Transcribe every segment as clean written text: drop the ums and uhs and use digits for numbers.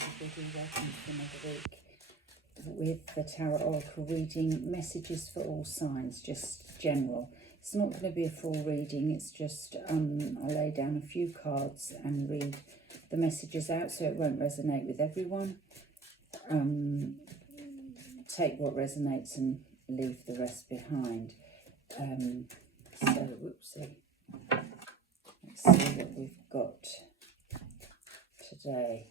everybody, welcome to another week with the Tarot Oracle reading. Messages for all signs, just general. It's not going to be a full reading, it's just I'll lay down a few cards and read the messages out, so it won't resonate with everyone. Take what resonates and leave the rest behind. Whoopsie. Let's see what we've got today.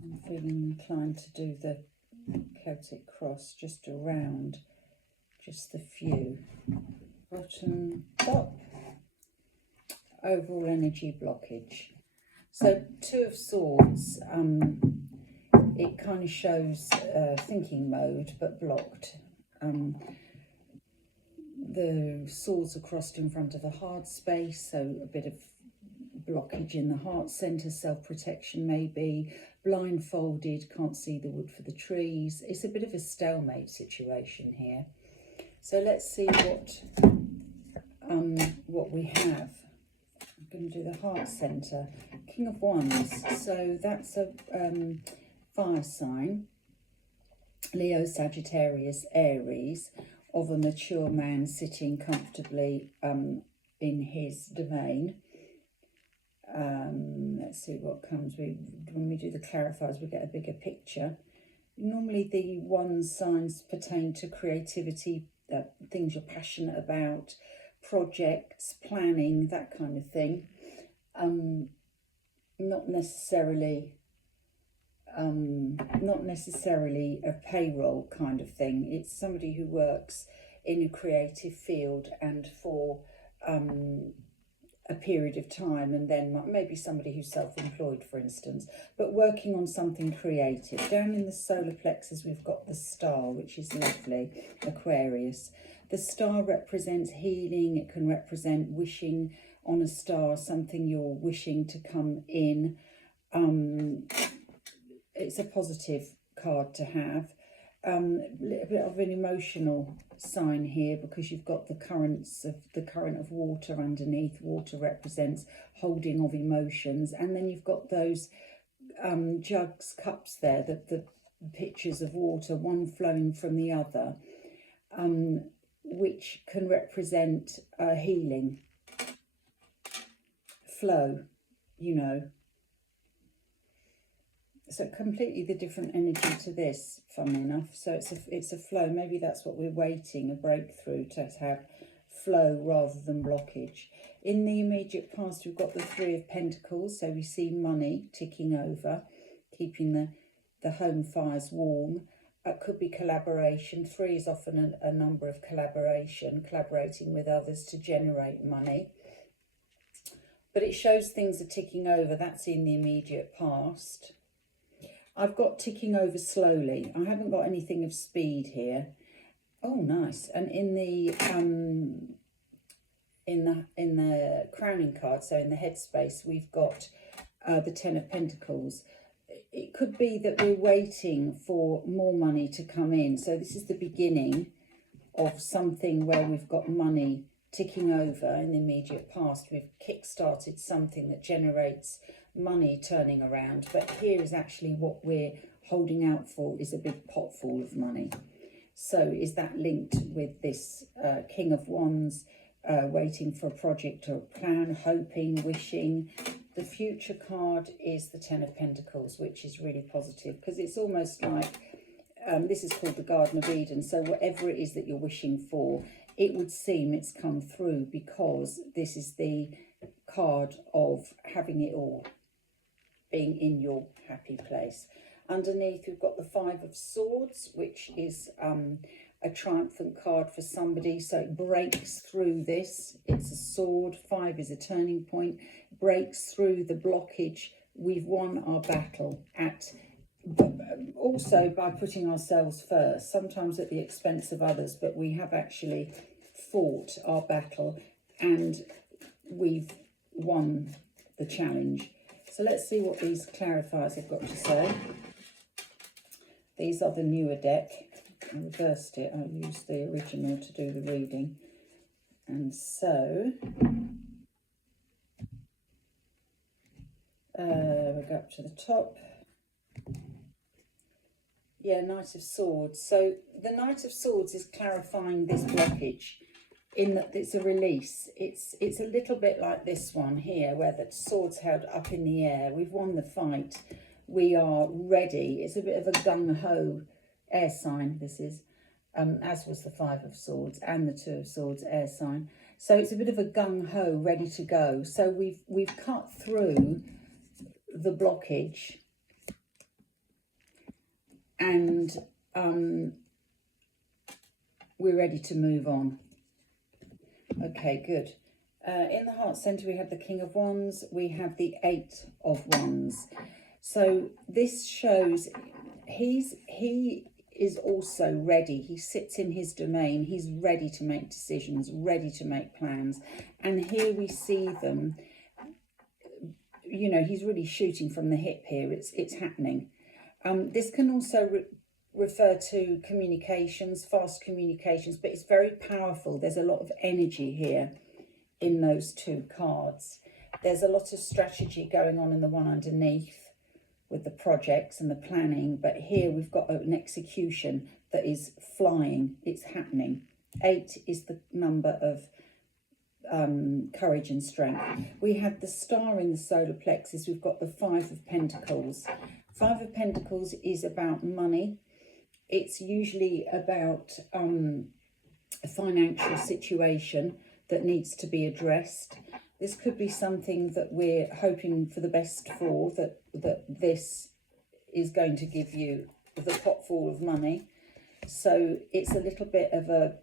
I'm feeling inclined to do the Celtic cross just around, just the few. Bottom, top, overall energy blockage. So Two of Swords, it kind of shows thinking mode but blocked. The swords are crossed in front of a heart space, so a bit of blockage in the heart centre, self-protection maybe, blindfolded, can't see the wood for the trees. It's a bit of a stalemate situation here. So let's see what we have. I'm going to do the heart centre. King of Wands, so that's a fire sign. Leo, Sagittarius, Aries, of a mature man sitting comfortably in his domain. Let's see what comes. When we do the clarifiers, we get a bigger picture. Normally the one signs pertain to creativity, things you're passionate about, projects, planning, that kind of thing. Not necessarily a payroll kind of thing. It's somebody who works in a creative field and for a period of time, and then maybe somebody who's self-employed, for instance, but working on something creative. Down in the solar plexus we've got the star, which is lovely, Aquarius. The star represents healing. It can represent wishing on a star, something you're wishing to come in. It's a positive card to have. A little bit of an emotional sign here because you've got the current of water underneath. Water represents holding of emotions, and then you've got those jugs, cups there, the pictures of water, one flowing from the other, which can represent healing, flow, you know. So completely the different energy to this, funnily enough. So it's a flow. Maybe that's what we're waiting, a breakthrough, to have flow rather than blockage. In the immediate past, we've got the Three of Pentacles. So we see money ticking over, keeping the home fires warm. It could be collaboration. Three is often a number of collaborating with others to generate money. But it shows things are ticking over. That's in the immediate past. I've got ticking over slowly. I haven't got anything of speed here. Oh, nice. And in the crowning card, so in the headspace, we've got the Ten of Pentacles. It could be that we're waiting for more money to come in. So this is the beginning of something where we've got money ticking over in the immediate past. We've kick-started something that generates money turning around, but here is actually what we're holding out for, is a big pot full of money. So is that linked with this King of Wands, waiting for a project or a plan, hoping, wishing? The future card is the Ten of Pentacles, which is really positive because it's almost like this is called the Garden of Eden. So whatever it is that you're wishing for, it would seem it's come through because this is the card of having it all, being in your happy place. Underneath we've got the Five of Swords, which is a triumphant card for somebody. So it breaks through this. It's a sword. Five is a turning point. Breaks through the blockage. We've won our battle also by putting ourselves first, sometimes at the expense of others, but we have actually fought our battle and we've won the challenge. So let's see what these clarifiers have got to say. These are the newer deck. I reversed it. I used the original to do the reading. And so we go up to the top. Yeah, Knight of Swords. So the Knight of Swords is clarifying this blockage in that it's a release. It's a little bit like this one here, where the sword's held up in the air. We've won the fight. We are ready. It's a bit of a gung-ho air sign, this is, as was the Five of Swords and the Two of Swords air sign. So it's a bit of a gung-ho, ready to go. So we've cut through the blockage, and we're ready to move on. Okay, good. In the heart centre, we have the King of Wands. We have the Eight of Wands. So this shows he is also ready. He sits in his domain. He's ready to make decisions, ready to make plans. And here we see them. You know, he's really shooting from the hip here. It's happening. This can also refer to communications, fast communications, but it's very powerful. There's a lot of energy here in those two cards. There's a lot of strategy going on in the one underneath with the projects and the planning, but here we've got an execution that is flying. It's happening. 8 is the number of courage and strength. We had the star in the solar plexus. We've got the 5 of Pentacles. 5 of Pentacles is about money. It's usually about a financial situation that needs to be addressed. This could be something that we're hoping for the best for, that this is going to give you the pot full of money. So it's a little bit of a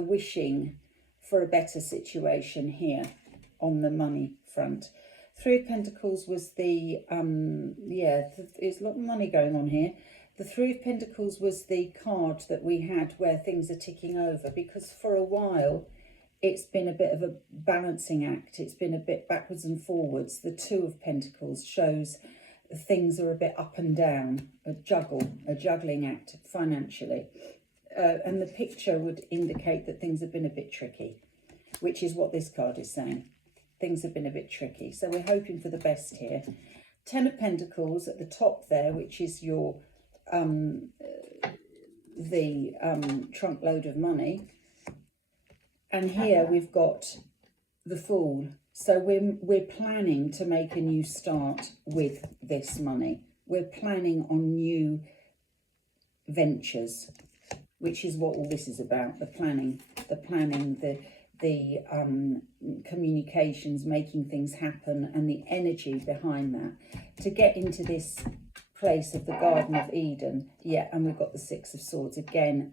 wishing for a better situation here on the money front. 3 of Pentacles was the, there's a lot of money going on here. The 3 of Pentacles was the card that we had where things are ticking over, because for a while it's been a bit of a balancing act. It's been a bit backwards and forwards. The 2 of Pentacles shows things are a bit up and down, a juggling act financially. And the picture would indicate that things have been a bit tricky, which is what this card is saying. Things have been a bit tricky. So we're hoping for the best here. 10 of Pentacles at the top there, which is your trunk load of money. And here we've got the Fool. So we're planning to make a new start with this money. We're planning on new ventures, which is what all this is about. The planning, the communications, making things happen, and the energy behind that to get into this place of the Garden of Eden. Yeah, and we've got the 6 of Swords again,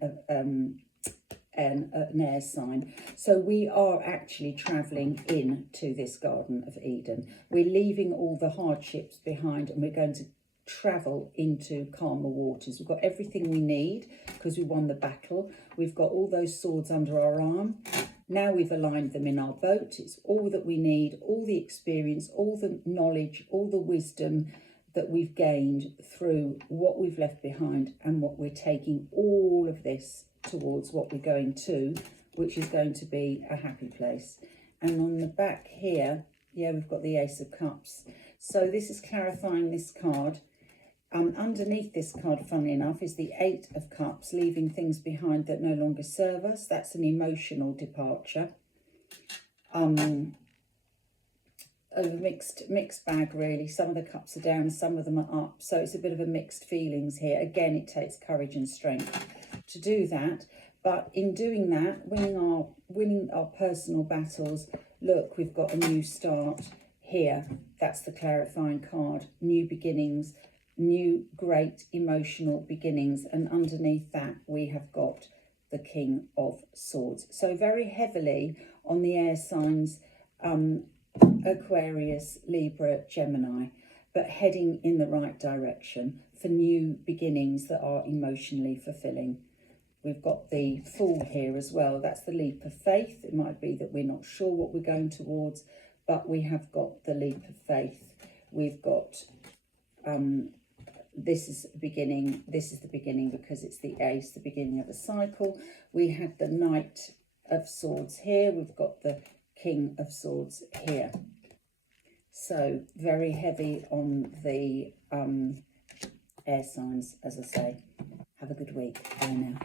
an air sign. So we are actually travelling into this Garden of Eden. We're leaving all the hardships behind, and we're going to travel into calmer waters. We've got everything we need because we won the battle. We've got all those swords under our arm. Now we've aligned them in our boat. It's all that we need, all the experience, all the knowledge, all the wisdom that we've gained through what we've left behind, and what we're taking all of this towards what we're going to, which is going to be a happy place. And on the back here, yeah, we've got the Ace of Cups. So this is clarifying this card. Underneath this card, funnily enough, is the 8 of Cups, leaving things behind that no longer serve us. That's an emotional departure. A mixed bag, really. Some of the cups are down, some of them are up. So it's a bit of a mixed feelings here. Again, it takes courage and strength to do that. But in doing that, winning our personal battles, look, we've got a new start here. That's the clarifying card. New beginnings, new great emotional beginnings. And underneath that, we have got the King of Swords. So very heavily on the air signs, Aquarius, Libra, Gemini, but heading in the right direction for new beginnings that are emotionally fulfilling. We've got the Fool here as well. That's the leap of faith. It might be that we're not sure what we're going towards, but we have got the leap of faith. We've got, this is the beginning because it's the Ace, the beginning of a cycle. We had the Knight of Swords here. We've got the King of Swords here. So very heavy on the air signs, as I say. Have a good week. Bye now.